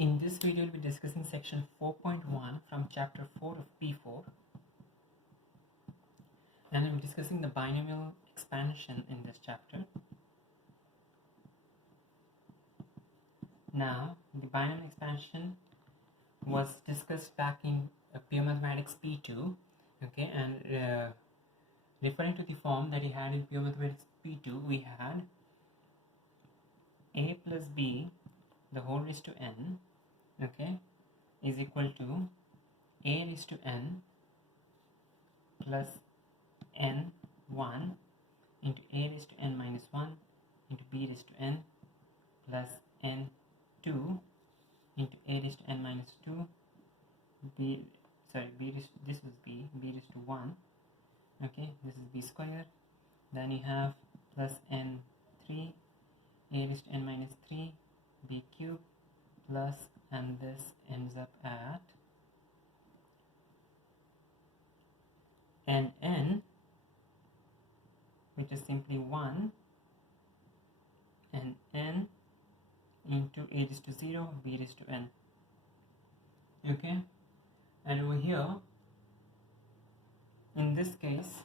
In this video, we'll be discussing section 4.1 from chapter 4 of P4, and I'm discussing the binomial expansion in this chapter. Now, the binomial expansion was discussed back in Pure Mathematics P2, okay, and referring to the form that we had in Pure Mathematics P2, we had a plus b the whole raised to n, okay, is equal to a raised to n plus n1 into a raised to n minus 1 into b raised to n plus n2 into a raised to n minus 2 b raised, this was b raised to 1, okay, this is b square. Then you have plus n3 a raised to n minus 3 b cube plus, and this ends up at n, which is simply 1, and n into a raised to 0 b raised to n, okay. And over here in this case,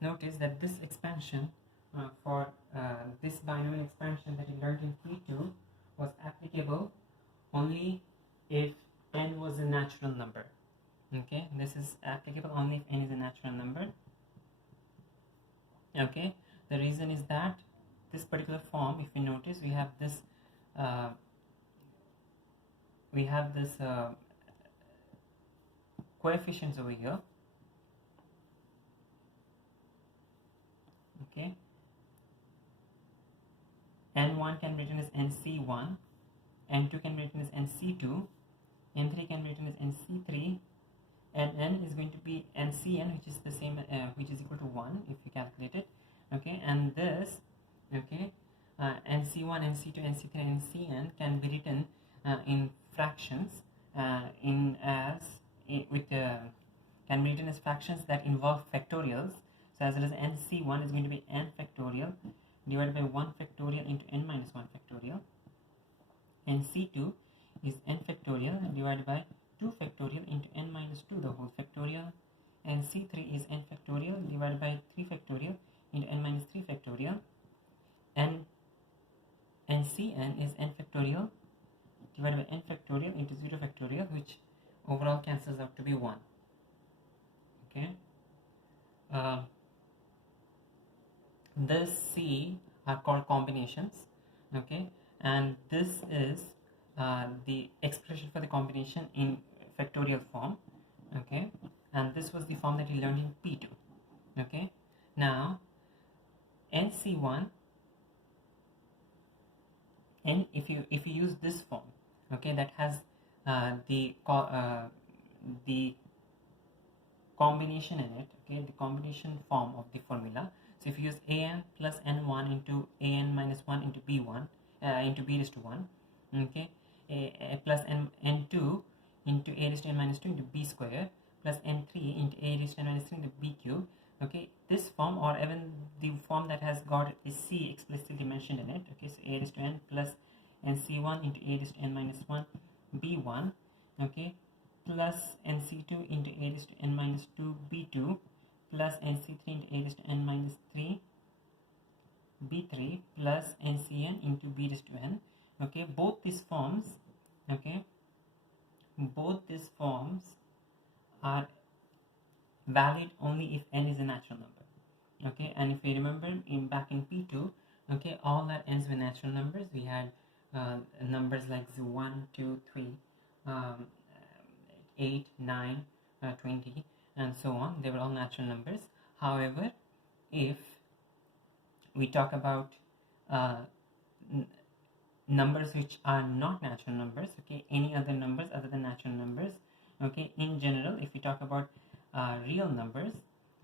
notice that this expansion for this binomial expansion that we learned in P2 was applicable only if n was a natural number, okay. This is applicable only if n is a natural number, okay. The reason is that this particular form, if you notice, we have this coefficients over here, okay. n1 can be written as nc1, n2 can be written as nc2, n3 can be written as nc3, and n is going to be ncn, which is the same, which is equal to 1 if you calculate it, okay. And this, okay, nc1, nc2, nc3, and ncn can be written in fractions, can be written as fractions that involve factorials. So as well as nc1 is going to be n factorial divided by 1 factorial into n minus 1 factorial. nc2 is n factorial divided by 2 factorial into n minus 2 the whole factorial. nc3 is n factorial divided by 3 factorial into n minus 3 factorial. And ncn is n factorial divided by n factorial into 0 factorial, which overall cancels out to be 1, okay. This C are called combinations, okay, and this is the expression for the combination in factorial form, okay, and this was the form that we learned in P2, okay. Now nc1, and if you use this form, okay, that has the combination in it, okay, the combination form of the formula. So if you use an plus n1 into an minus 1 into b1 into b raised to 1, okay, plus n2 into a raised to n minus 2 into b square plus n3 into a raised to n minus 3 into b cube, okay, this form, or even the form that has got a c explicitly mentioned in it, okay, so a raised to n plus nc1 into a raised to n minus 1 b1, okay, plus nc2 into a raised to n minus 2 b2 plus nc3 into a raised to n minus 3 b3 plus ncn into b raised to n, okay. Both these forms, okay, both these forms are valid only if n is a natural number, okay. And if you remember back in P2, okay, all our n's were natural numbers. We had numbers like 1, 2, 3, 8, 9, 20, and so on. They were all natural numbers. However, if we talk about numbers which are not natural numbers, okay, any other numbers other than natural numbers, okay, in general, if we talk about real numbers,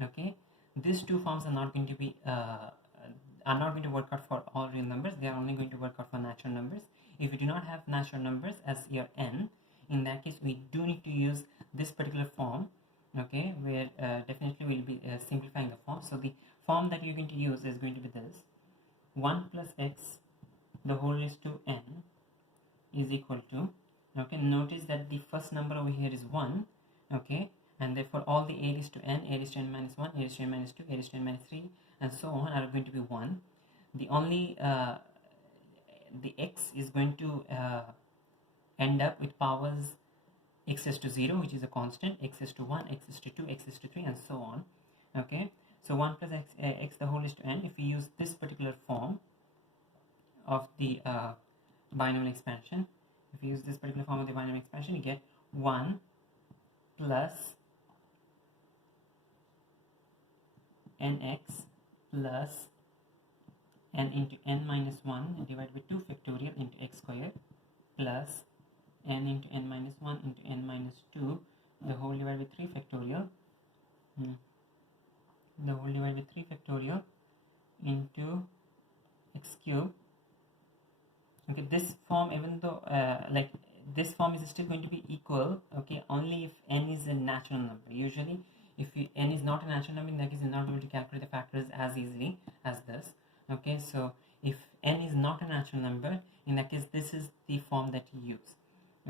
okay, these two forms are not going to be are not going to work out for all real numbers. They are only going to work out for natural numbers. If you do not have natural numbers as your n, in that case we do need to use this particular form, okay, where definitely we'll be simplifying the form. So the form that you're going to use is going to be this: 1 plus x the whole raised to n is equal to Okay, notice that the first number over here is 1. Okay, and therefore all the a raised to n, a raised to n minus 1, a raised to n minus 2, a raised to n minus 3, and so on are going to be 1. The only the x is going to end up with powers x is to 0, which is a constant, x is to 1, x is to 2, x is to 3, and so on. Okay, so 1 plus x the whole is to n. If we use this particular form of the binomial expansion, if you use this particular form of the binomial expansion, you get 1 plus nx plus n into n minus 1 divided by 2 factorial into x squared plus n into n minus 1 into n minus 2 the whole divided by 3 factorial the whole divided by 3 factorial into x cube. Okay, this form, even though like this form is still going to be equal, okay, only if n is a natural number. Usually if n is not a natural number, in that case you're not able to calculate the factors as easily as this. Okay, so if n is not a natural number, in that case this is the form that you use.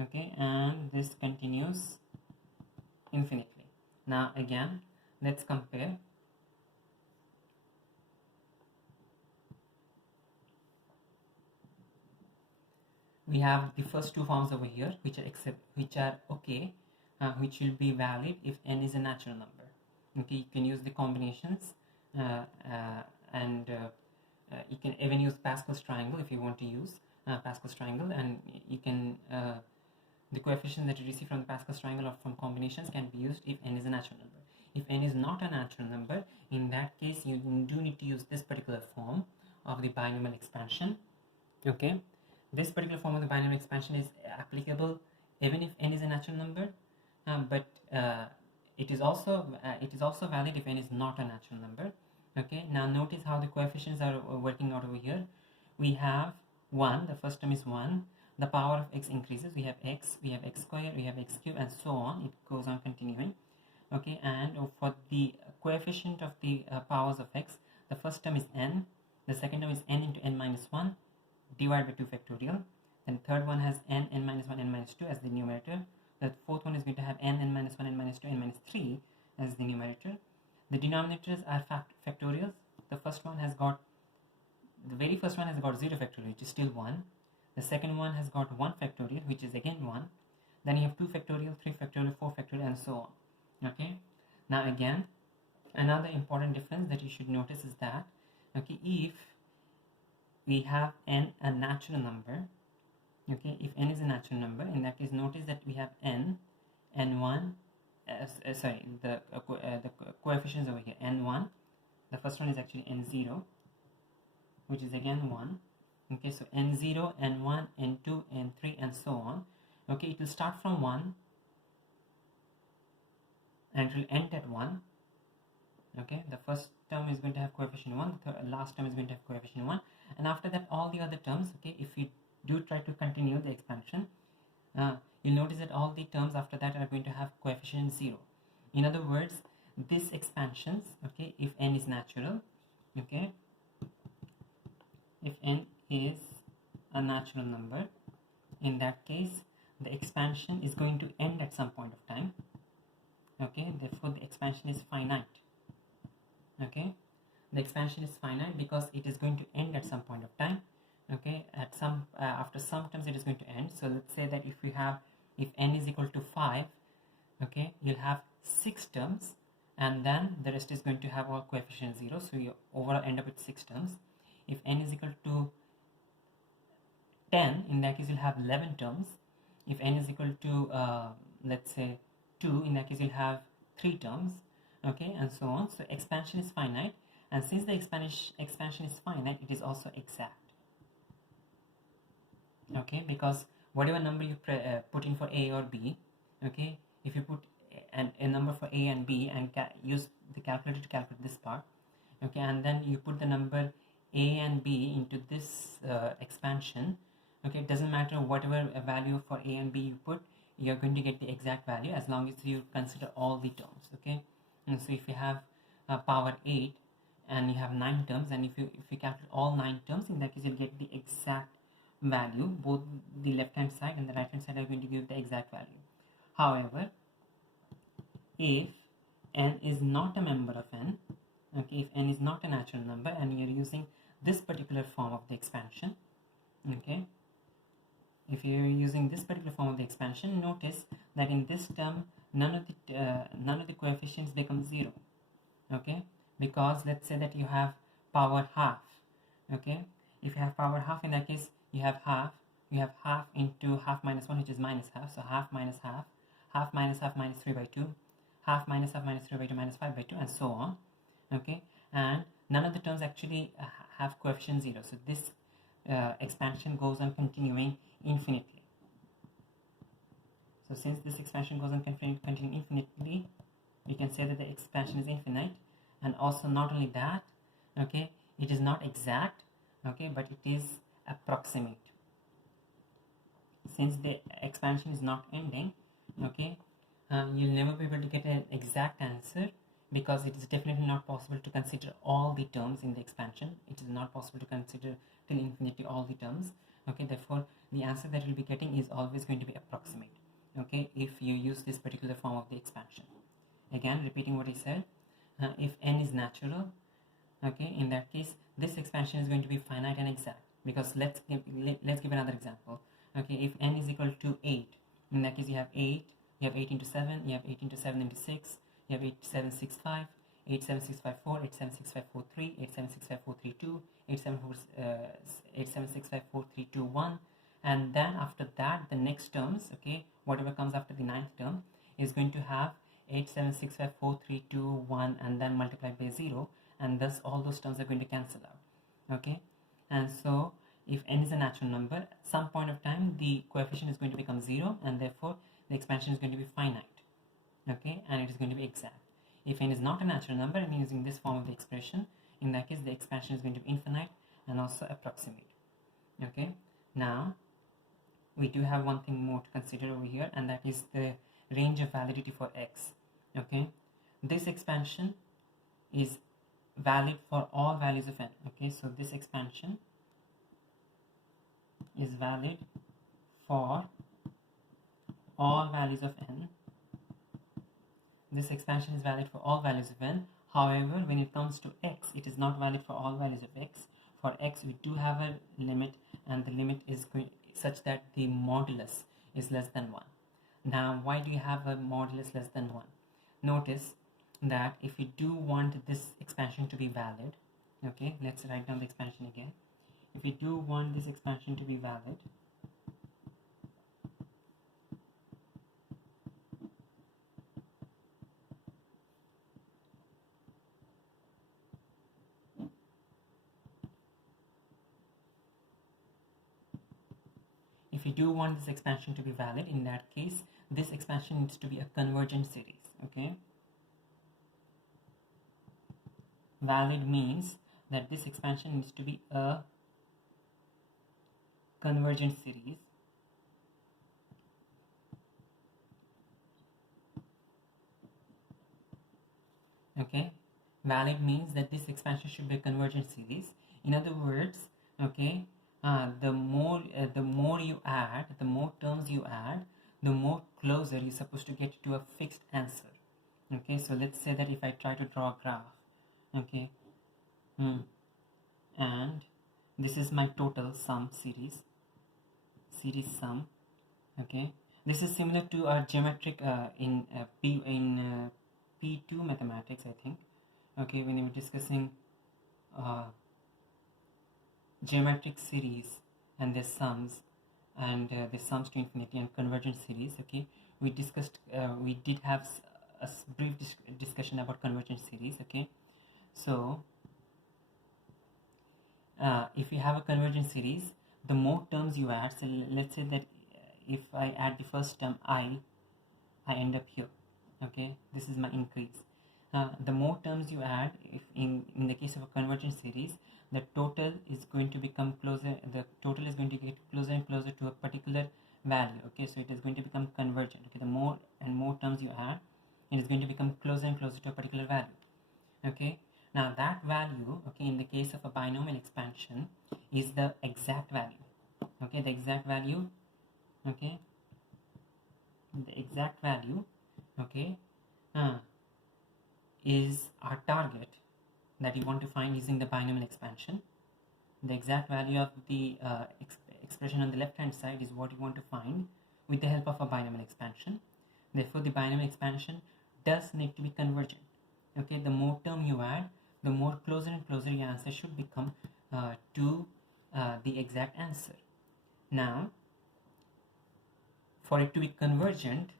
Okay, and this continues infinitely. Now again, let's compare. We have the first two forms over here, which are okay, which will be valid if n is a natural number. Okay, you can use the combinations, and you can even use Pascal's triangle if you want to use Pascal's triangle, and you can the coefficient that you receive from the Pascal's triangle or from combinations can be used if n is a natural number. If n is not a natural number, in that case you do need to use this particular form of the binomial expansion. Okay, this particular form of the binomial expansion is applicable even if n is a natural number, but it is also valid if n is not a natural number. Okay, now notice how the coefficients are working out over here. We have 1, the first term is 1, the power of x increases, we have x squared, we have x cubed, and so on. It goes on continuing. Okay, and for the coefficient of the powers of x, the first term is n, the second term is n into n minus 1 divided by 2 factorial, then third one has n minus 1, n minus 2 as the numerator, the fourth one is going to have n minus 1, n minus 2, n minus 3 as the numerator. The denominators are factorials. The very first one has got 0 factorial, which is still 1. The second one has got 1 factorial, which is again 1. Then you have 2 factorial, 3 factorial, 4 factorial, and so on. Okay, now again, another important difference that you should notice is that, okay, if we have n a natural number, okay, if n is a natural number, in that case notice that we have n1, the coefficients over here, n1, the first one is actually n0, which is again 1. Okay, so n0, n1, n2, n3, and so on. Okay, it will start from 1 and it will end at 1. Okay, the first term is going to have coefficient 1, the last term is going to have coefficient 1, and after that all the other terms, okay, if you do try to continue the expansion, you'll notice that all the terms after that are going to have coefficient 0. In other words, these expansions, okay, if n is natural, okay, if n is a natural number, in that case the expansion is going to end at some point of time. Okay, therefore the expansion is finite. Okay, the expansion is finite because it is going to end at some point of time. Okay, at some after some terms it is going to end. So let's say that if n is equal to 5, okay, you'll have 6 terms, and then the rest is going to have all coefficient 0, so you overall end up with 6 terms. If n is equal to 10, in that case you'll have 11 terms. If n is equal to let's say 2, in that case you'll have 3 terms. Okay, and so on. So expansion is finite, and since the expansion is finite, it is also exact. Okay, because whatever number you put in for a or b, okay, if you put a number for a and b and use the calculator to calculate this part, okay, and then you put the number a and b into this expansion, okay, it doesn't matter whatever value for a and b you put, you're going to get the exact value as long as you consider all the terms. Okay, and so if you have power 8 and you have 9 terms, and if you calculate all 9 terms, in that case you'll get the exact value. Both the left hand side and the right hand side are going to give the exact value. However, if n is not a member of n, okay, if n is not a natural number and you're using this particular form of the expansion, okay, if you're using this particular form of the expansion, notice that in this term none of the coefficients become 0, okay, because let's say that you have power half, okay. If you have power half, in that case you have half into half minus 1, which is minus half, so half minus half, half minus half minus 3 by 2, half minus half minus 3 by 2 minus 5 by 2, and so on, okay. And none of the terms actually have coefficient 0, so this expansion goes on continuing infinitely. So since this expansion goes on continuing infinitely, we can say that the expansion is infinite. And also, not only that, okay, it is not exact, okay, but it is approximate. Since the expansion is not ending, okay, you'll never be able to get an exact answer, because it is definitely not possible to consider all the terms in the expansion. It is not possible to consider till infinity all the terms, okay. Therefore, the answer that you'll be getting is always going to be approximate, okay, if you use this particular form of the expansion. Again, repeating what I said, if n is natural, okay, in that case this expansion is going to be finite and exact, because let's give another example, okay. If n is equal to 8, in that case you have 8 into 7, you have 8 into 7 into 6, you have 8765, 87654, 8765443, 8765432, 8765431, and then after that the next terms, okay, whatever comes after the ninth term is going to have 8765431 and then multiplied by 0, and thus all those terms are going to cancel out, okay. And so if n is a natural number, at some point of time the coefficient is going to become 0, and therefore the expansion is going to be finite, okay, and it is going to be exact. If n is not a natural number and using this form of the expression, in that case the expansion is going to be infinite and also approximate, okay. Now we do have one thing more to consider over here, and that is the range of validity for x, okay. This expansion is valid for all values of n, okay. So this expansion is valid for all values of n. This expansion is valid for all values of n. However, when it comes to x, it is not valid for all values of x. For x, we do have a limit, and the limit is such that the modulus is less than 1. Now, why do you have a modulus less than 1? Notice that if you do want this expansion to be valid, okay, let's write down the expansion again. If you do want this expansion to be valid, in that case, this expansion needs to be a convergent series, okay. Valid means that this expansion needs to be a convergent series, okay. Valid means that this expansion should be a convergent series. In other words, okay, the more you add, the more terms you add, the more closer you're supposed to get to a fixed answer, okay. So let's say that if I try to draw a graph, okay, and this is my total sum series sum, okay. This is similar to our geometric in P2 mathematics, I think, okay, when we were discussing geometric series and their sums, and the sums to infinity and convergent series, okay. We discussed we did have a brief discussion about convergent series, okay. So if you have a convergent series, the more terms you add, so let's say that if I add the first term I end up here, okay, this is my increase. The more terms you add, if in the case of a convergent series, the total is going to become closer, the total is going to get closer and closer to a particular value, okay. So it is going to become convergent, okay. The more and more terms you add, it is going to become closer and closer to a particular value, okay. Now that value, okay, in the case of a binomial expansion, is the exact value, okay, the exact value, okay, the exact value, okay, is our target that you want to find using the binomial expansion. The exact value of the expression on the left hand side is what you want to find with the help of a binomial expansion. Therefore, the binomial expansion does need to be convergent. Okay, the more term you add, the more closer and closer your answer should become to the exact answer. Now, for it to be convergent,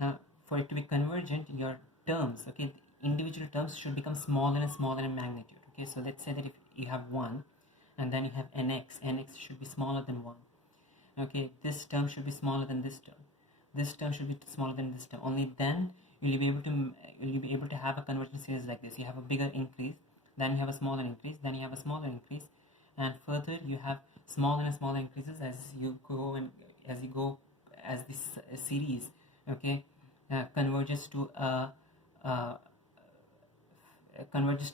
your terms, okay, individual terms should become smaller and smaller in magnitude. Okay, so let's say that if you have 1 and then you have nx should be smaller than 1. Okay, this term should be smaller than this term should be smaller than this term. Only then will you be able to have a convergent series like this. You have a bigger increase, then you have a smaller increase, then you have a smaller increase, and further you have smaller and smaller increases as you go as this series, okay, converges to a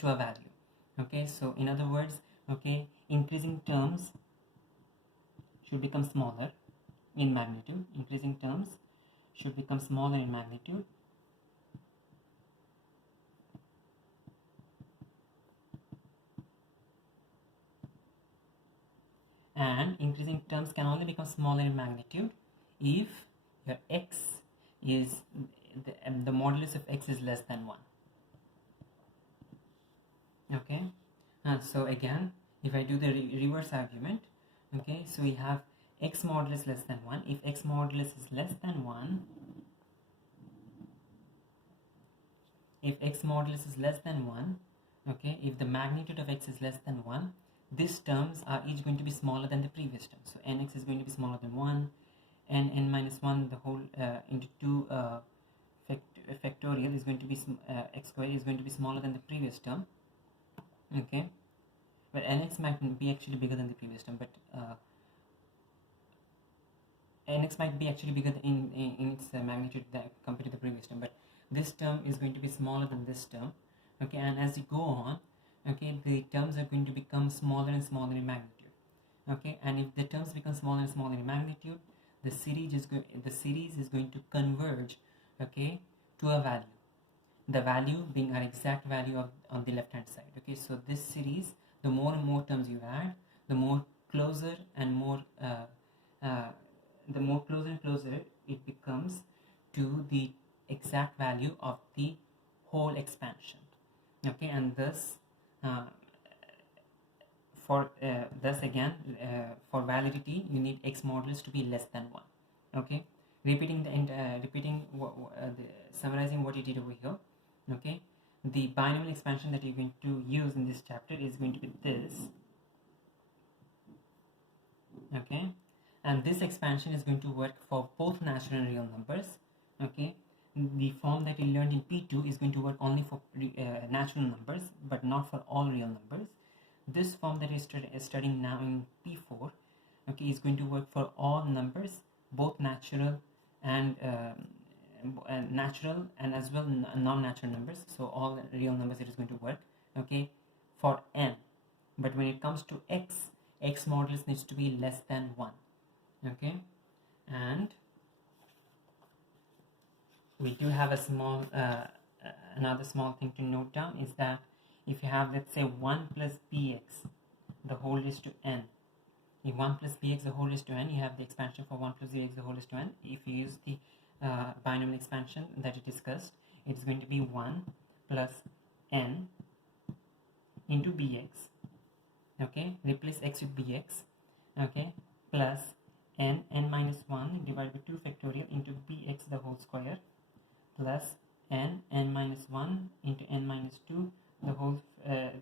value. Okay, so in other words, okay, increasing terms should become smaller in magnitude. Increasing terms should become smaller in magnitude, and increasing terms can only become smaller in magnitude if your x is the modulus of x is less than 1. Okay, so again, if I do the reverse argument, okay, so we have x modulus less than 1. If x modulus is less than 1, if x modulus is less than 1, okay, if the magnitude of x is less than 1, these terms are each going to be smaller than the previous term. So nx is going to be smaller than 1, and n minus 1 the whole into 2 factorial is going to be x squared is going to be smaller than the previous term. Okay, but nx might be actually bigger than the previous term, but nx might be actually bigger in its magnitude compared to the previous term, but this term is going to be smaller than this term. Okay, and as you go on, okay, the terms are going to become smaller and smaller in magnitude. Okay, and if the terms become smaller and smaller in magnitude, the series is going to converge, okay, to a value. The value being our exact value on the left hand side. Okay, so this series, the more and more terms you add, the more closer and closer it becomes to the exact value of the whole expansion. Okay, and thus for validity you need x modulus to be less than 1. Okay, summarizing what you did over here. Okay, the binomial expansion that you're going to use in this chapter is going to be this. Okay, and this expansion is going to work for both natural and real numbers. Okay, the form that you learned in P2 is going to work only for natural numbers but not for all real numbers. This form that you're studying now in P4, okay, is going to work for all numbers, both natural and as well non-natural numbers. So all real numbers it is going to work, okay, for n. But when it comes to x modulus needs to be less than 1. Okay, and we do have a small another small thing to note down is that if you have, let's say, 1 plus bx the whole raised to n, if 1 plus bx the whole raised to n, you have the expansion for 1 plus bx the whole raised to n. If you use the binomial expansion that we discussed, it's going to be 1 plus n into bx. Okay, replace x with bx. Okay, plus n minus 1 divided by 2 factorial into bx the whole square, plus n minus 1 into n minus 2 the whole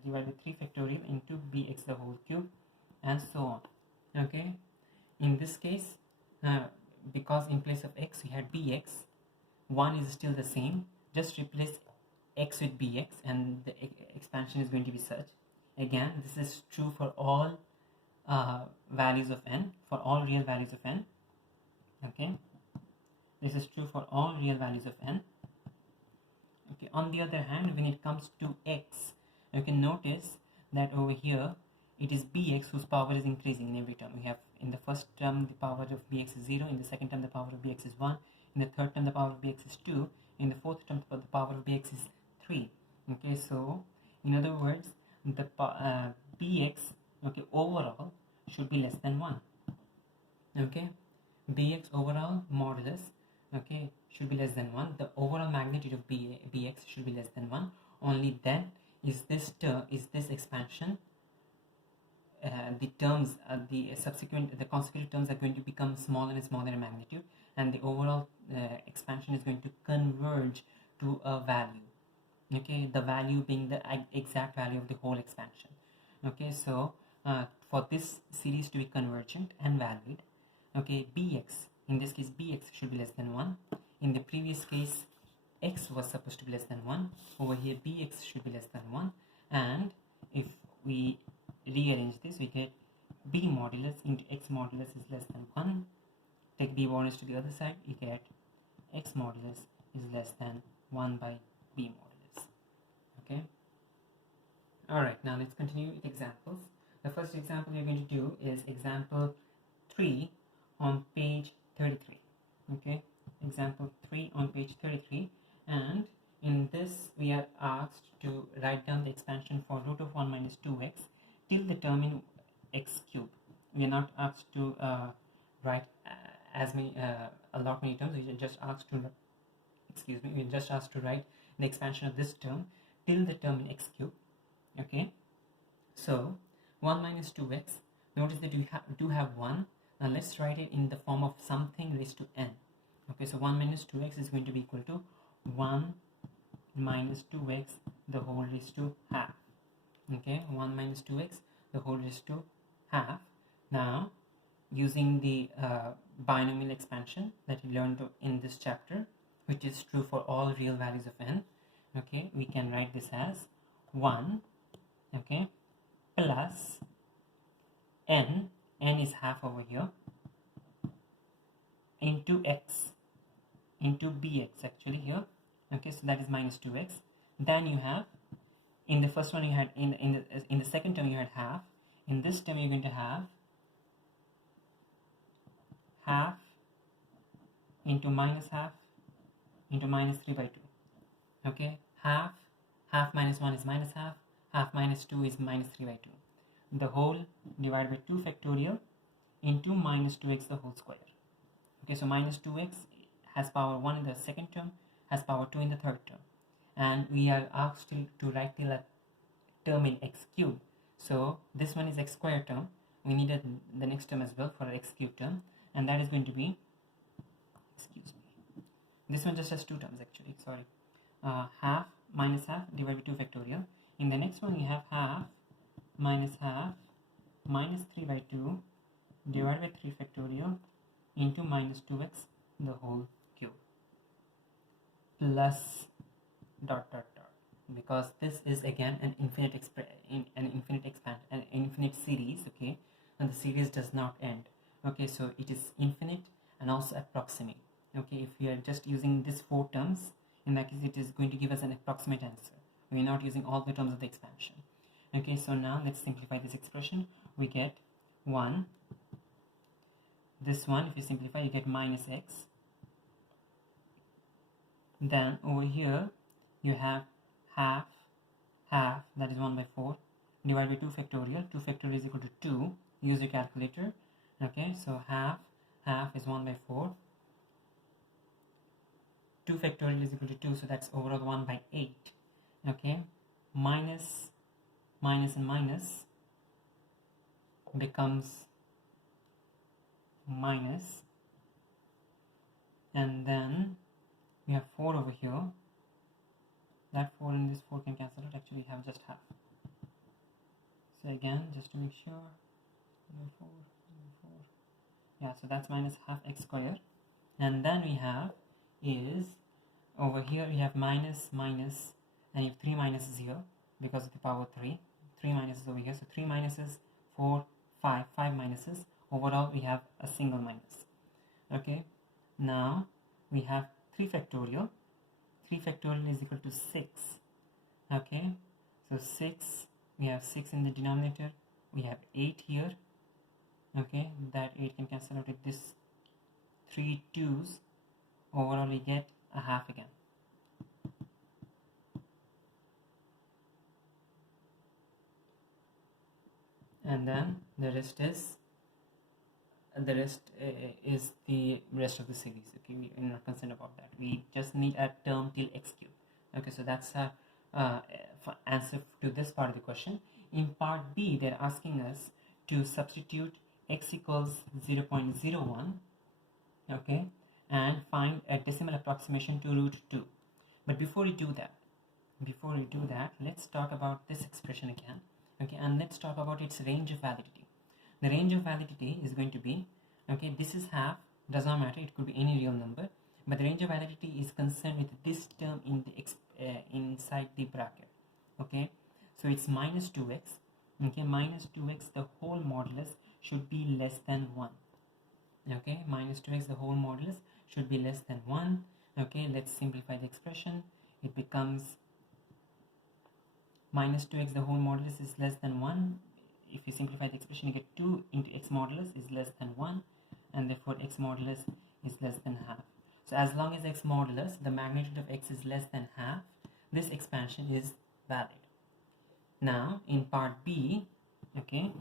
divided by 3 factorial into bx the whole cube, and so on. Okay, in this case, because in place of x we had bx, 1 is still the same, just replace x with bx and the expansion is going to be such. Again, this is true for all values of n, for all real values of n. Okay, this is true for all real values of n. Okay, on the other hand, when it comes to x, you can notice that over here it is bx whose power is increasing in every term. We have in the first term the power of bx is 0, in the second term the power of bx is 1, in the third term the power of bx is 2, in the fourth term the power of bx is 3. Okay, so in other words, the bx, okay, overall should be less than 1. Okay, bx overall modulus, okay, should be less than 1. The overall magnitude of bx should be less than 1. Only then is this expansion, the terms, the consecutive terms are going to become smaller and smaller in magnitude, and the overall expansion is going to converge to a value. Okay, the value being the exact value of the whole expansion. Okay, so for this series to be convergent and valid, okay, bx, in this case bx should be less than 1. In the previous case x was supposed to be less than 1. Over here bx should be less than 1, and if we rearrange this, we get b modulus into x modulus is less than 1. Take b modulus to the other side, you get x modulus is less than 1 by b modulus. Okay, alright, now let's continue with examples. The first example we're going to do is example 3 on page 33. Okay, example 3 on page 33, and in this we are asked to write down the expansion for root of 1 minus 2x till the term in x cube. We are not asked to write a lot many terms. We are just asked to write the expansion of this term till the term in x cube. Okay, so 1 minus 2x, notice that we do have 1. Now let's write it in the form of something raised to n. Okay, so 1 minus 2x is going to be equal to 1 minus 2x the whole raised to half. Okay, 1 minus 2x the whole raised to half. Now using the binomial expansion that we learned in this chapter, which is true for all real values of n, okay, we can write this as 1, okay, plus n is half over here, into x, into bx actually here. Okay, so that is minus 2x. Then you have, in the first one you had, in the second term you had half. In this term you're going to have half into minus half into minus 3 by 2. Okay, half minus 1 is minus half minus 2 is minus 3 by 2. The whole divided by 2 factorial into minus 2x the whole square. Okay, so minus 2x has power 1 in the second term, has power 2 in the third term, and we are asked to write till a term in x cube. So this one is x square term. We needed the next term as well for x cube term, and that is going to be, excuse me, this one just has 2 terms actually, sorry, half minus half divided by 2 factorial. In the next one you have half minus 3 by 2 divided by 3 factorial into minus 2x the whole cube, plus dot, because this is again an infinite series. Okay, and the series does not end. Okay, so it is infinite and also approximate. Okay, if we are just using these 4 terms, in that case it is going to give us an approximate answer. We are not using all the terms of the expansion. Okay, so now let's simplify this expression. We get 1, this one, if you simplify, you get minus x. Then over here you have half, that is 1 by 4, divided by 2 factorial. 2 factorial is equal to 2. Use your calculator. Okay, so half is 1 by 4. 2 factorial is equal to 2, so that's overall 1 by 8. Okay, minus and minus becomes minus, and then we have 4 over here. That 4 and this 4 can cancel out. Actually, we have just half. So again, just to make sure, 4. Yeah, so that's minus half x square. And then we have is, over here we have minus, and you have 3 minuses here because of the power 3. 3 minuses over here. So 3 minuses, 4, 5 minuses. Overall, we have a single minus. Okay, now we have 3 factorial. 3 factorial is equal to 6. Okay, so 6, we have 6 in the denominator, we have 8 here, okay, that 8 can cancel out with this 3 2's. Overall we get a half again. And then the rest is the rest of the series. Okay, we're not concerned about that. We just need a term till x cube. Okay, so that's our answer to this part of the question. In part B, they're asking us to substitute x equals 0.01, okay, and find a decimal approximation to root 2. But before we do that, let's talk about this expression again, okay, and let's talk about its range of validity. The range of validity is going to be, okay, this is half, does not matter, it could be any real number, but the range of validity is concerned with this term in the inside the bracket, okay. So it's minus 2x, okay, minus 2x the whole modulus should be less than 1, okay, minus 2x the whole modulus should be less than 1, okay. Let's simplify the expression. It becomes minus 2x the whole modulus is less than 1. If you simplify the expression, you get 2 into x modulus is less than 1, and therefore x modulus is less than half. So as long as x modulus, the magnitude of x is less than half, this expansion is valid. Now in part B, okay,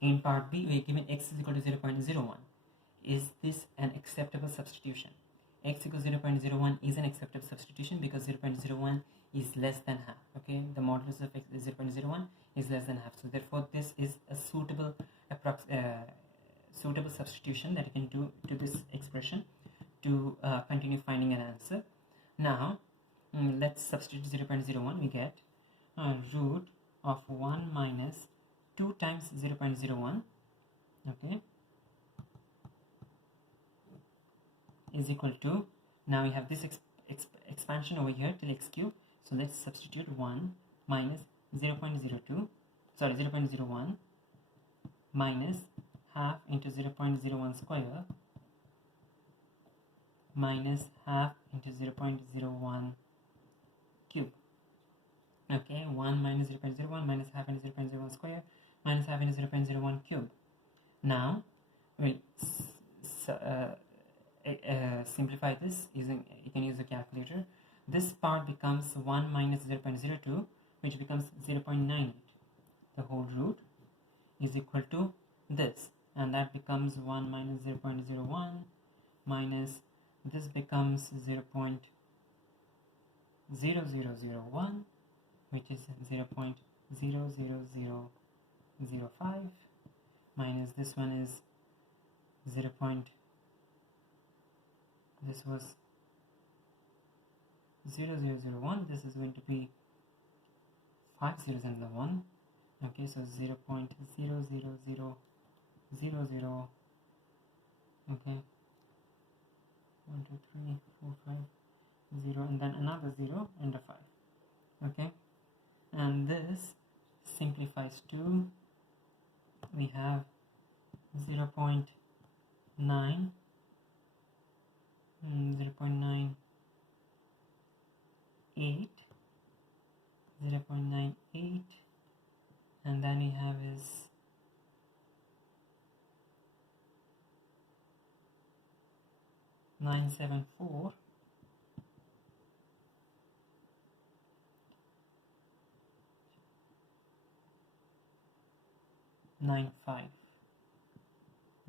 in part B we are given x is equal to 0.01. Is this an acceptable substitution? X equals 0.01 is an acceptable substitution because 0.01 is less than half, okay. The modulus of x is 0.01 is less than half, so therefore this is a suitable suitable substitution that you can do to this expression to continue finding an answer. Now let's substitute 0.01. We get root of 1 minus 2 times 0.01, okay, is equal to, now we have this expansion over here till x cube, so let's substitute 1 minus 0.01 minus half into 0.01 square minus half into 0.01 cube, okay. 1 minus 0.01 minus half into 0.01 square minus half into 0.01 cube. Now we'll simplify this using, you can use a calculator. This part becomes 1 minus 0.02, which becomes 0.98. The whole root is equal to this, and that becomes 1 minus 0.01 minus this becomes 0.0001, which is 0.00005 minus this one is 0. This was 0001. This is going to be 5 zeros and the 1. Okay, so 0.00000. Okay, 1 2 3 4 5 0, and then another 0 and a 5. Okay, and this simplifies to, we have 0.9 0.98 0.98, and then we have is 974 95.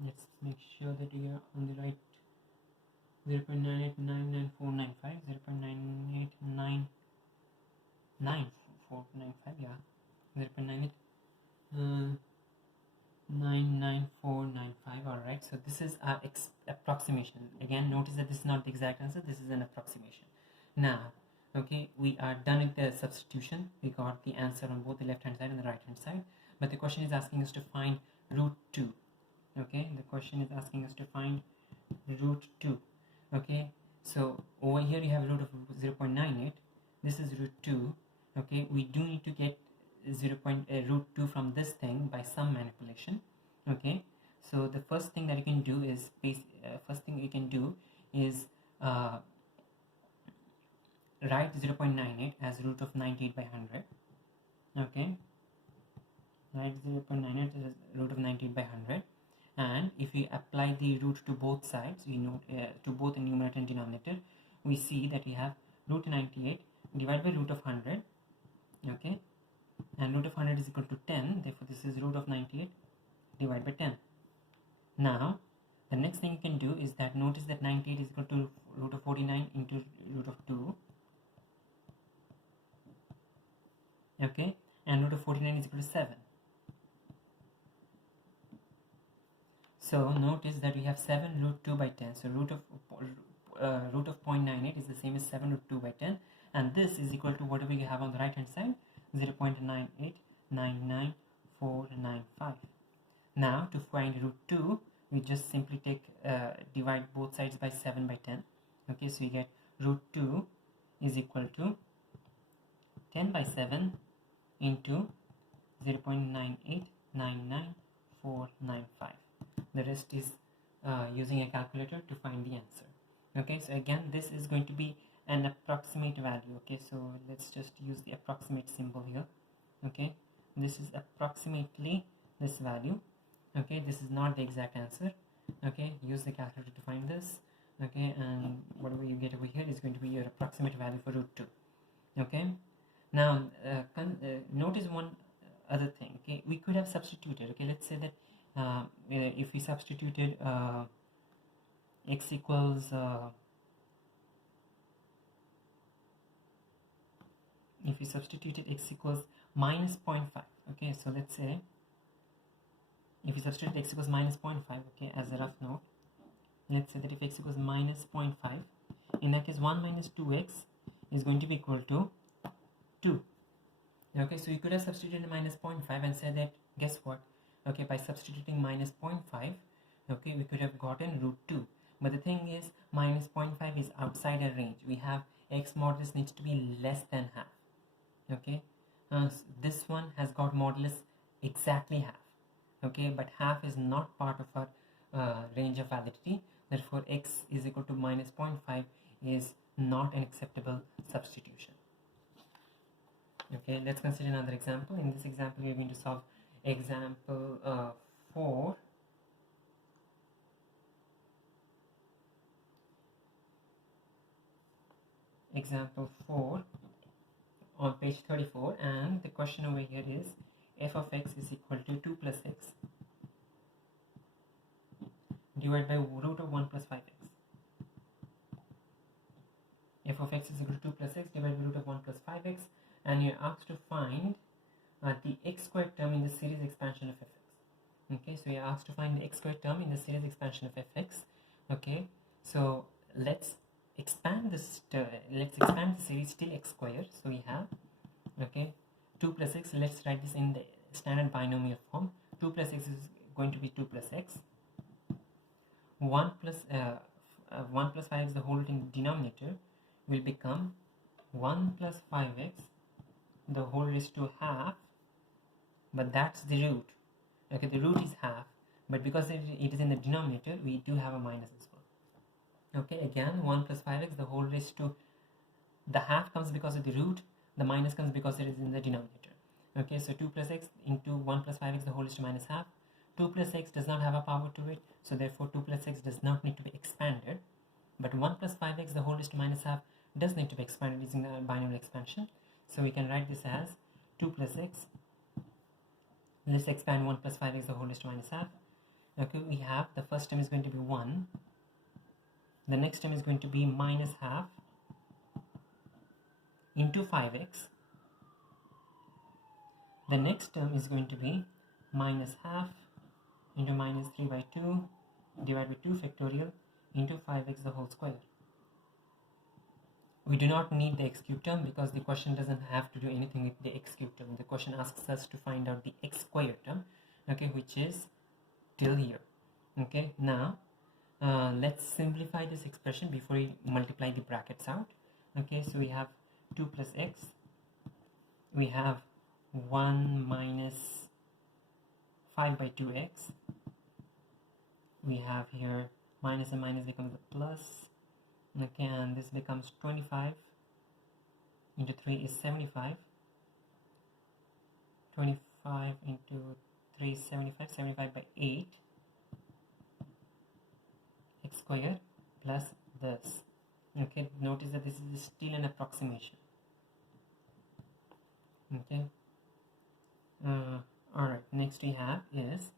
Let's make sure that we are on the right. 0.98999495, 0.989495, yeah, 0.98 all right. So this is our approximation. Again, notice that this is not the exact answer, this is an approximation. Now, okay, we are done with the substitution. We got the answer on both the left hand side and the right hand side, but the question is asking us to find root 2. Okay, the question is asking us to find root 2. Okay, so over here you have a root of 0.98. This is root 2. Okay, we do need to get root 2 from this thing by some manipulation. Okay, so the first thing that you can do is write 0.98 as root of 98 by 100. Okay, right? 0.98 is root of 98 by 100. And if we apply the root to both sides, we know to both the numerator and denominator, we see that we have root 98 divided by root of 100, okay, and root of 100 is equal to 10, therefore this is root of 98 divided by 10. Now the next thing you can do is that notice that 98 is equal to root of 49 into root of 2, okay, and root of 49 is equal to 7. So notice that we have 7 root 2 by 10. So root of 0.98 is the same as 7 root 2 by 10, and this is equal to whatever you have on the right hand side, 0.9899495. Now to find root 2, we just simply take divide both sides by 7 by 10. Okay, so you get root 2 is equal to 10 by 7 into 0.9899495. The rest is using a calculator to find the answer. Okay, so again this is going to be an approximate value. Okay, so let's just use the approximate symbol here. Okay, this is approximately this value. Okay, this is not the exact answer. Okay, use the calculator to find this. Okay, and whatever you get over here is going to be your approximate value for root 2. Okay, now notice one other thing. Okay, we could have substituted. Okay, let's say that if we substituted x equals if we substituted x equals minus 0.5. Okay, so let's say if we substitute x equals minus 0.5, okay, as a rough note, let's say that if x equals minus 0.5, in that case 1 minus 2x is going to be equal to 2. Okay, so you could have substituted minus 0.5 and said that, guess what, okay, by substituting minus 0.5, okay, we could have gotten root 2. But the thing is, minus 0.5 is outside our range. We have x modulus needs to be less than half. Okay, this one has got modulus exactly half. Okay, but half is not part of our range of validity. Therefore x is equal to minus 0.5 is not an acceptable substitution. Okay, let's consider another example. In this example we are going to solve example 4. Example 4 on page 34, and the question over here is f of x is equal to 2 plus x divided by root of 1 plus 5x. F of x is equal to 2 plus x divided by root of 1 plus 5x, and you're asked to find the x squared term in the series expansion of fx. Okay, so you're asked to find the x squared term in the series expansion of fx. Okay, so let's expand this. Let's expand the series till x squared. So we have, okay, 2 plus x. Let's write this in the standard binomial form. 2 plus x is going to be 2 plus x. 1 plus 5x, the whole in denominator, will become 1 plus 5x the whole raised to half, but that's the root. Okay, the root is half, but because it is in the denominator, we do have a minus as well. Okay, again 1 plus 5x the whole raised to, the half comes because of the root, the minus comes because it is in the denominator. Okay, so 2 plus x into 1 plus 5x the whole raised to minus half. 2 plus x does not have a power to it, so therefore 2 plus x does not need to be expanded, but 1 plus 5x the whole raised to minus half does need to be expanded using the binomial expansion. So we can write this as 2 plus x. Let's expand 1 plus 5x the whole raised to minus half. Okay, we have the first term is going to be 1, the next term is going to be minus half into 5x, the next term is going to be minus half into minus 3 by 2 divided by 2 factorial into 5x the whole square. We do not need the x cube term because the question doesn't have to do anything with the x cube term. The question asks us to find out the x squared term, okay, which is till here. Okay, now let's simplify this expression before we multiply the brackets out. Okay, so we have 2 plus x, we have 1 minus 5 by 2x, we have here minus and minus becomes a plus. Okay, and this becomes 25 into 3 is 75, 25 5 into 375, 75 by 8 x square plus this. Okay, notice that this is still an approximation. Okay, all right, next we have is,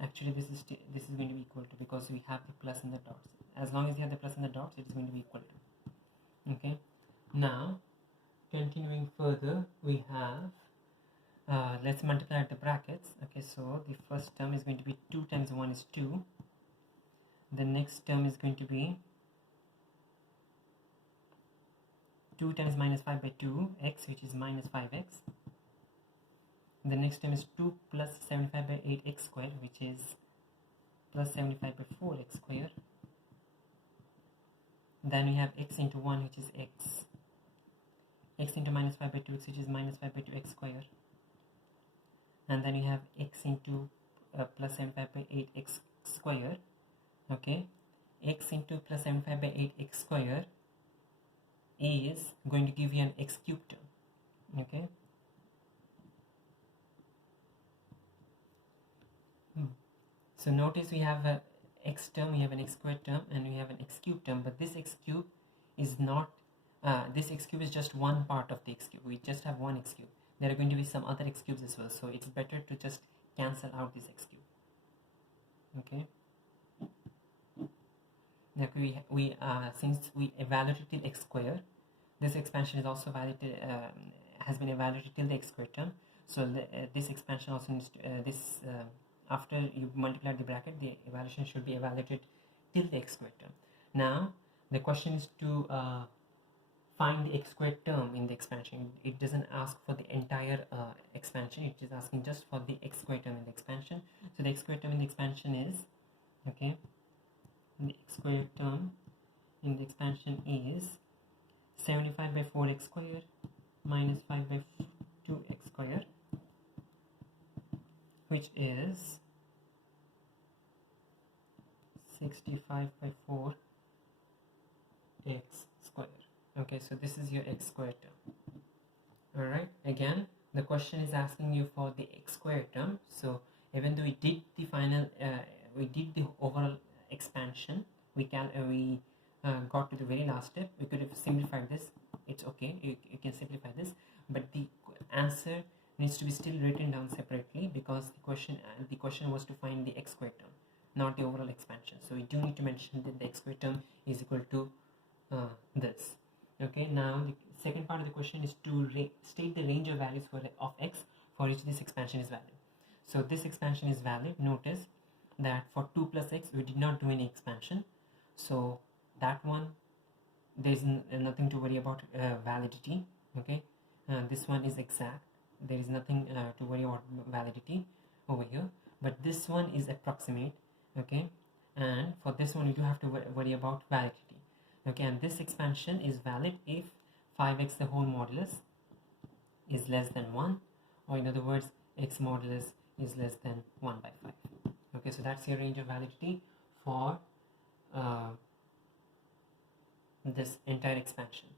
actually this is going to be equal to, because we have the plus and the dots. As long as you have the plus and the dots, it is going to be equal to. Okay, now continuing further, we have let's multiply the brackets. Okay, so the first term is going to be 2 times 1 is 2. The next term is going to be 2 times minus 5 by 2 x, which is minus 5x. The next term is 2 plus 75 by 8 x square, which is plus 75 by 4 x square. Then we have x into 1, which is x. X into minus 5 by 2, which is minus 5 by 2 x square. And then we have x into plus 75 by 8 x square. Okay, x into plus 75 by 8 x square is going to give you an x cube term. Okay, so notice we have a x term, we have an x squared term, and we have an x cube term, but this x cube is not, this x cube is just one part of the x cube. We just have one x cube. There are going to be some other x cubes as well, so it's better to just cancel out this x cube. Okay, now we since we evaluated till x square, this expansion is also validated, has been evaluated till the x squared term. So this expansion also needs to, after you multiply the bracket, the evaluation should be evaluated till the x squared term. Now the question is to find the x squared term in the expansion. It doesn't ask for the entire expansion, it is asking just for the x squared term in the expansion. So the x squared term in the expansion is, okay, the x squared term in the expansion is 75 by 4x square minus 5 by 2x square, which is 65 by 4x square. Okay, so this is your x squared term. All right, again the question is asking you for the x squared term. So even though we did the final we did the overall expansion, we got to the very last step. We could have simplified this. It's okay, you can simplify this, but the answer needs to be still written down separately, because the question was to find the x squared term, not the overall expansion. So we do need to mention that the x squared term is equal to this. Okay, now the second part of the question is to state the range of values of x for which this expansion is valid. So this expansion is valid. Notice that for 2 plus x we did not do any expansion, so that one there is nothing to worry about validity. Okay, this one is exact, there is nothing to worry about validity over here, but this one is approximate. Okay, and for this one you do have to worry about validity. Okay, and this expansion is valid if 5x the whole modulus is less than 1, or in other words x modulus is less than 1 by 5. Okay, so that's your range of validity for this entire expansion.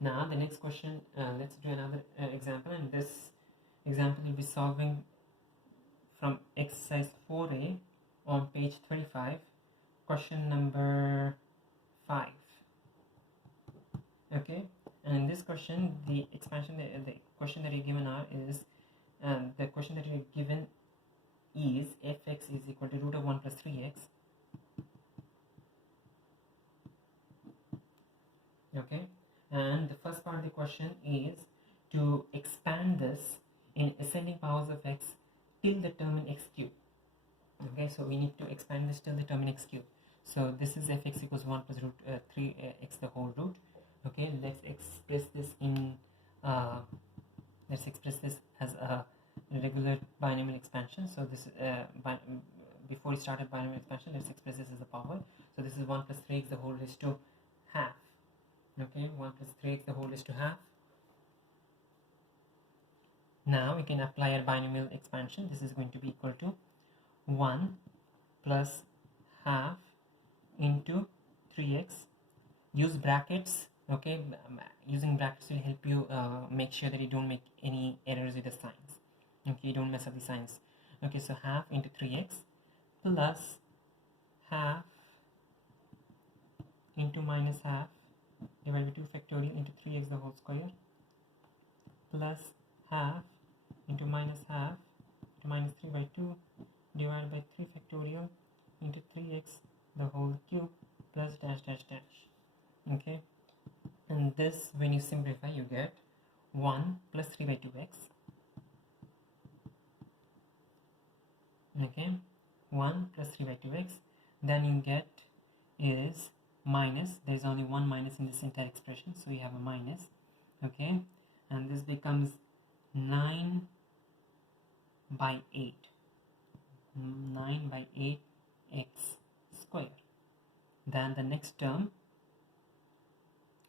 Now the next question, let's do another example, and this example will be solving from exercise 4a on page 35, question number 5. Okay, and in this question the expansion, the question that you're given is the question that you're given is fx is equal to root of 1 plus 3x. Okay, and the first part of the question is to expand this in ascending powers of x till the term in x cube. Okay, so we need to expand this till the term in x cube. So this is fx equals 1 plus root 3x the whole root. Okay, let's express this in as a regular binomial expansion. So this before we started binomial expansion, let's express this as a power. So this is 1 plus 3x the whole raised to half. Okay, 1 plus 3x the whole raised to half. Now we can apply our binomial expansion. This is going to be equal to 1 plus half into 3x. Use brackets. Okay, using brackets will help you make sure that you don't make any errors with the signs. Okay, don't mess up the signs. Okay, so half into 3x plus half into minus half divided by 2 factorial into 3x the whole square plus half into minus half into minus 3 by 2 divided by 3 factorial into 3x the whole cube plus dash dash dash. Okay, and this, when you simplify, you get 1 plus 3 by 2x. Okay, 1 plus 3 by 2x. Then you get is minus, there is only one minus in this entire expression, so you have a minus. Okay, and this becomes 9 by 8, 9 by 8 x square. Then the next term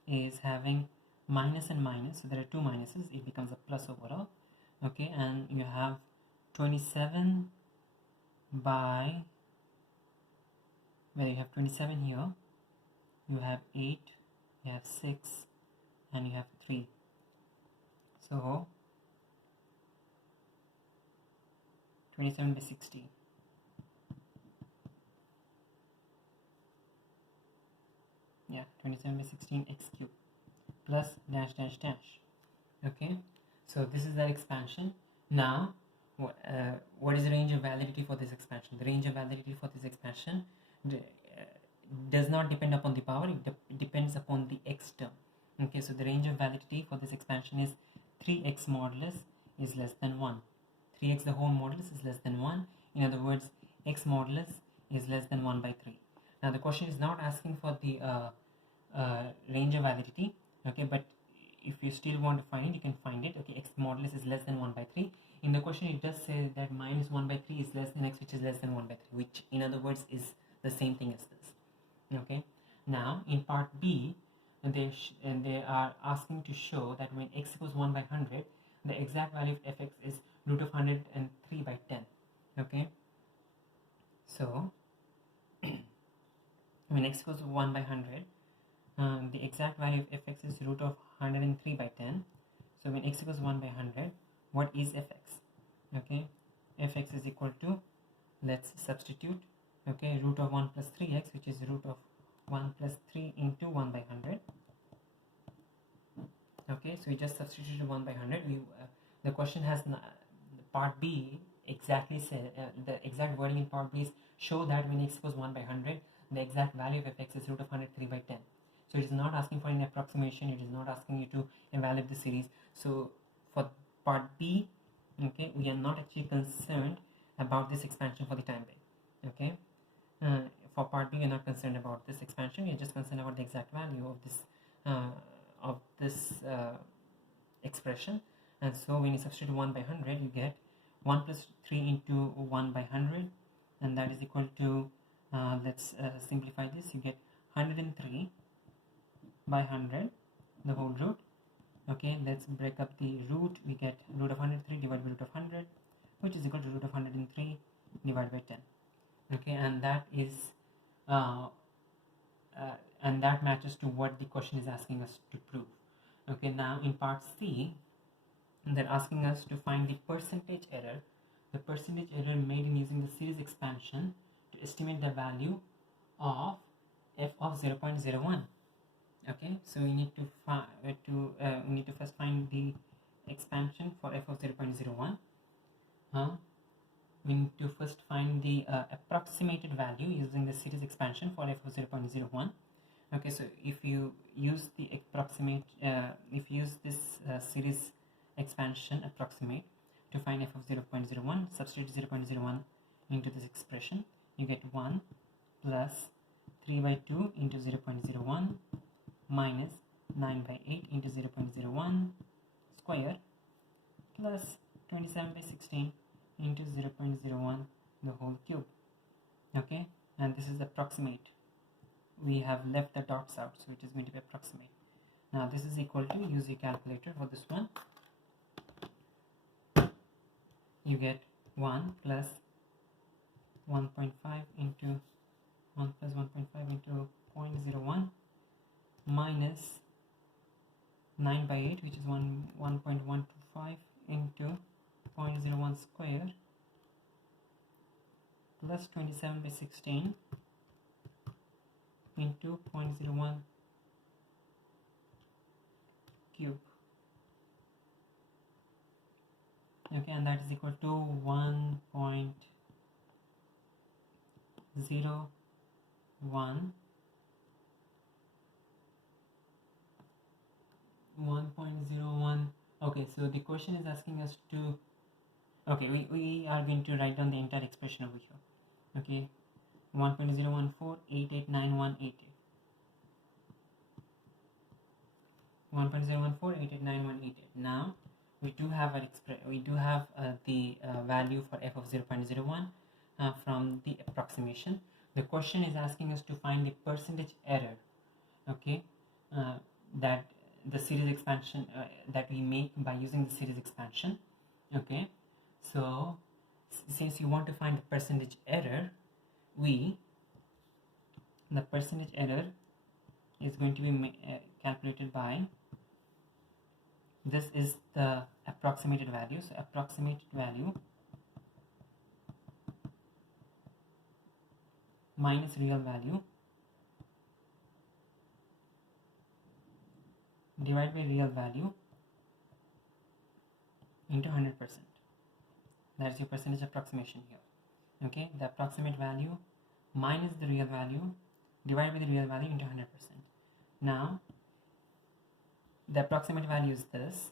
is having minus and minus, so there are two minuses, it becomes a plus overall. Okay, and you have 27 by, well, you have 27 here, you have 8, you have 6, and you have 3. So 27 by 60. Yeah, 27 by 16 x cube plus dash dash dash. Okay, so this is the expansion. Now what is the range of validity for this expansion? The range of validity for this expansion does not depend upon the power, it depends upon the x term. Okay, so the range of validity for this expansion is 3x modulus is less than 1. 3x the whole modulus is less than 1. In other words, x modulus is less than 1 by 3. Now the question is not asking for the range of validity. Okay, but if you still want to find it, you can find it. Okay, x modulus is less than 1 by 3. In the question it does say that minus 1 by 3 is less than x, which is less than 1 by 3, which in other words is the same thing as this. Okay, now in part B, they are asking to show that when x equals 1 by 100, the exact value of fx is root of 103 by 10. Okay, so when x equals 1 by 100, the exact value of fx is root of 103 by 10. So when x equals 1 by 100, what is fx? Okay, fx is equal to, let's substitute, okay, root of 1 plus 3x, which is root of 1 plus 3 into 1 by 100. Okay, so we just substituted 1 by 100. The question has part B exactly said, the exact wording in part B is show that when x equals 1 by 100, the exact value of fx is root of 103 by 10. So it is not asking for an approximation, it is not asking you to evaluate the series. So for part B, okay, we are not actually concerned about this expansion for the time being. Okay, for part B we are not concerned about this expansion, we are just concerned about the exact value of this expression. And so when you substitute 1 by 100, you get 1 plus 3 into 1 by 100, and that is equal to, let's simplify this, you get 103 by 100 the whole root. Okay, let's break up the root, we get root of 103 divided by root of 100, which is equal to root of 103 divided by 10. Okay, and that is and that matches to what the question is asking us to prove. Okay, now in part C, they're asking us to find the percentage error made in using the series expansion to estimate the value of f of 0.01. Okay, so we need to first find the expansion for f of 0.01. We need to first find the approximated value using the series expansion for f of 0.01. Okay, so if you use the series expansion approximate to find f of 0.01, substitute 0.01 into this expression, you get 1 plus 3 by 2 into 0.01 minus 9 by 8 into 0.01 square plus 27 by 16 into 0.01 the whole cube. Okay, and this is approximate. We have left the dots out, so it is going to be approximate. Now this is equal to, use your calculator for this one, you get 1 plus 1.5 into 1 plus 1.5 into 0.01 minus 9 by 8, which is 1.125 into 0.01 plus 27 by 16 into 0.01 cube. Okay, and that is equal to 1.01 1.01. Okay, so the question is asking us to, okay, we are going to write down the entire expression over here. Okay, 1.014889188. 1.014889188. Now we do have the value for f of 0.01 from the approximation. The question is asking us to find the percentage error, okay, that the series expansion that we make by using the series expansion. Okay, so since you want to find the percentage error, the percentage error is going to be calculated by, this is the approximated value, so approximated value minus real value divided by real value into 100%. That is your percentage approximation here. Okay, the approximate value minus the real value divided by the real value into 100%. Now the approximate value is this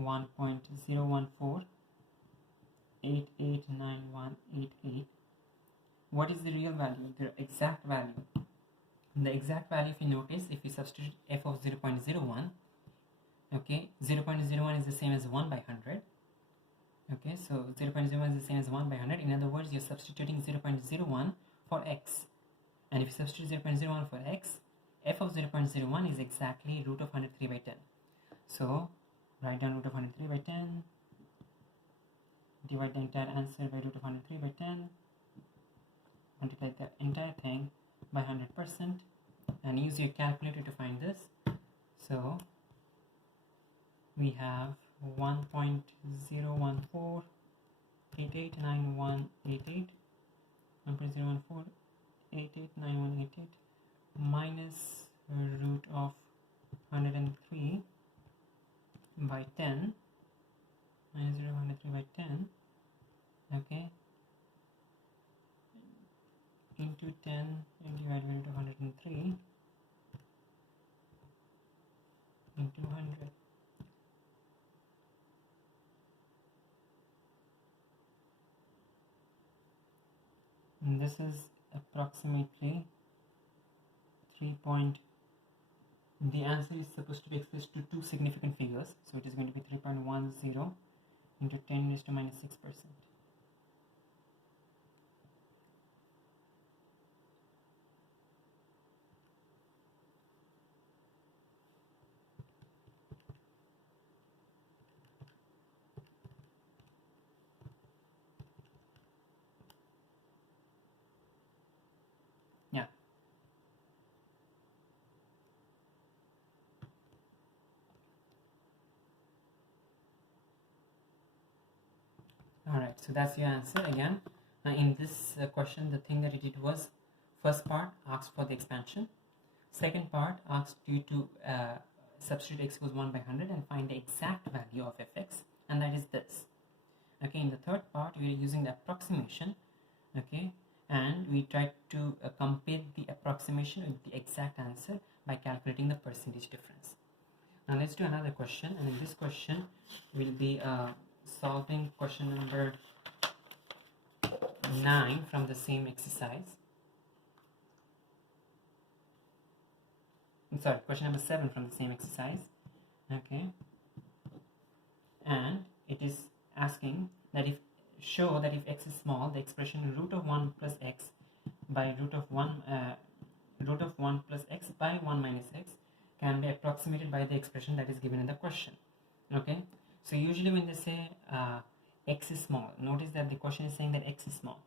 1.014889188. What is the real value? The exact value. The exact value, if you notice, if you substitute f of 0.01, okay, 0.01 is the same as 1 by 100. Okay, so 0.01 is the same as 1 by 100. In other words, you're substituting 0.01 for x. And if you substitute 0.01 for x, f of 0.01 is exactly root of 103 by 10. So write down root of 103 by 10, divide the entire answer by root of 103 by 10, multiply the entire thing by 100%, and use your calculator to find this. So we have 1.014889188, 1.014889188 minus root of 103 by 10, minus root of 103 by 10, okay, into 10 divided by root of 103 into 100. And this is approximately 3 point, the answer is supposed to be expressed to two significant figures, so it is going to be 3.10 into 10 raised to minus 6%. Yeah. Alright, so that's your answer again. In this question, the thing that it did was, first part asked for the expansion, second part asked you to substitute x equals 1 by 100 and find the exact value of fx, and that is this. Okay, in the third part we are using the approximation, okay, and we try to compare the approximation with the exact answer by calculating the percentage difference. Now let's do another question, and in this question we'll be solving question number 9 from the same exercise. I'm sorry, question number 7 from the same exercise. Okay, and it is asking that show that if x is small, the expression root of 1 plus x by root of 1 plus x by 1 minus x can be approximated by the expression that is given in the question. Okay, so usually when they say x is small, notice that the question is saying that x is small.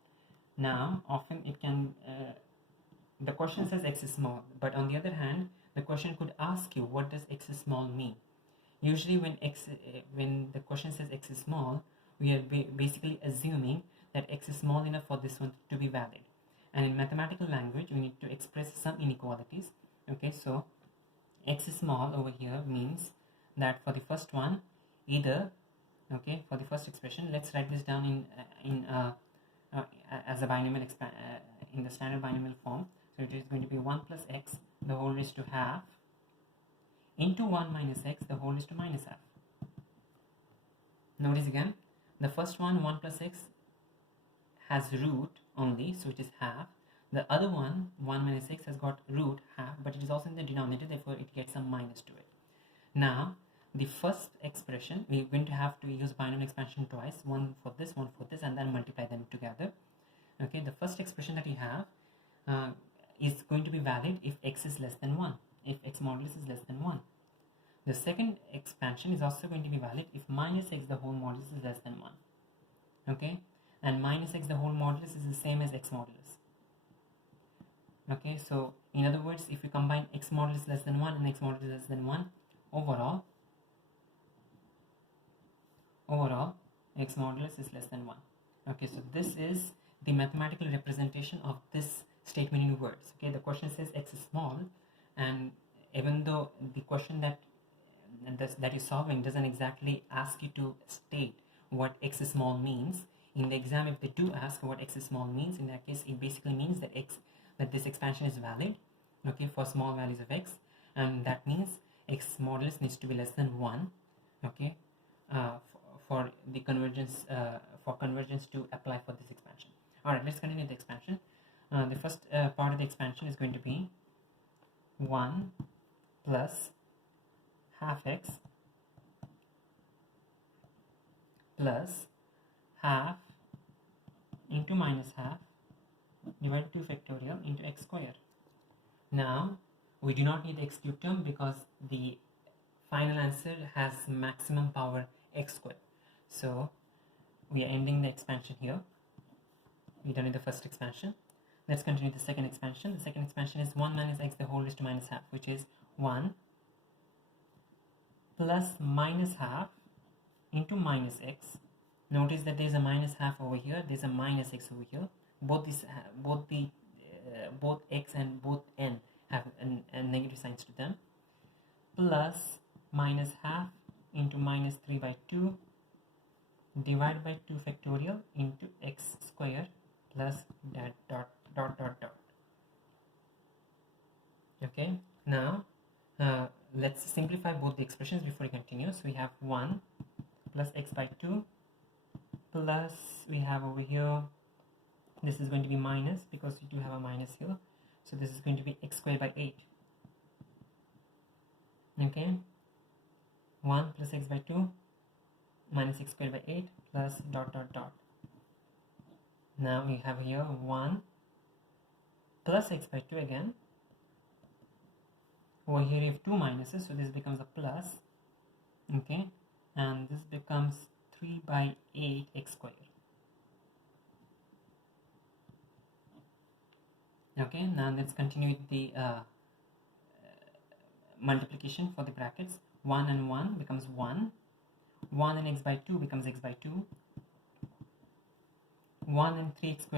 Now often it can the question says x is small, but on the other hand the question could ask you, what does x is small mean? Usually when the question says x is small, we are basically assuming that x is small enough for this one to be valid. And in mathematical language, we need to express some inequalities. Okay, so x is small over here means that for the first one, either, okay, for the first expression, let's write this down as a binomial in the standard binomial form. So it is going to be 1 plus x the whole raised to half into 1 minus x the whole raised to minus half. Notice again, the first one, 1 plus x, has root only, so it is half. The other one, 1 minus x, has got root half, but it is also in the denominator, therefore it gets some minus to it. Now, the first expression, we're going to have to use binomial expansion twice, one for this, and then multiply them together. Okay, the first expression that we have is going to be valid if x is less than 1, if x modulus is less than 1. The second expansion is also going to be valid if minus x the whole modulus is less than 1. Okay, and minus x the whole modulus is the same as x modulus. Okay, so in other words, if you combine x modulus less than 1 and x modulus less than 1, overall x modulus is less than 1. Okay, so this is the mathematical representation of this statement in words. Okay, the question says x is small, and even though the question that you're solving doesn't exactly ask you to state what x is small means, in the exam if they do ask what x is small means, in that case it basically means that this expansion is valid, okay, for small values of x, and that means x modulus needs to be less than 1, okay, for the convergence to apply for this expansion. All right, let's continue the expansion. The first part of the expansion is going to be 1 plus half x plus half into minus half divided 2 factorial into x square. Now, we do not need the x cube term because the final answer has maximum power x square. So, we are ending the expansion here. We done with the first expansion. Let's continue the second expansion. The second expansion is 1 minus x the whole raised to minus half, which is 1 plus minus half into minus x. Notice that there is a minus half over here, there is a minus x over here. Both x and both n have negative signs to them. Plus minus half into minus 3 by 2 divided by 2 factorial into x square plus that dot. Okay, now let's simplify both the expressions before we continue. So we have 1 plus x by 2 plus we have over here, this is going to be minus because we do have a minus here, so this is going to be x squared by 8. Okay, 1 plus x by 2 minus x squared by 8 plus dot. Now we have here 1 plus x by 2 again. Over here you have 2 minuses, so this becomes a plus. Okay, and this becomes 3 by 8 x squared. Okay, now let's continue with the multiplication for the brackets. 1 and 1 becomes 1. 1 and x by 2 becomes x by 2. 1 and 3 x squared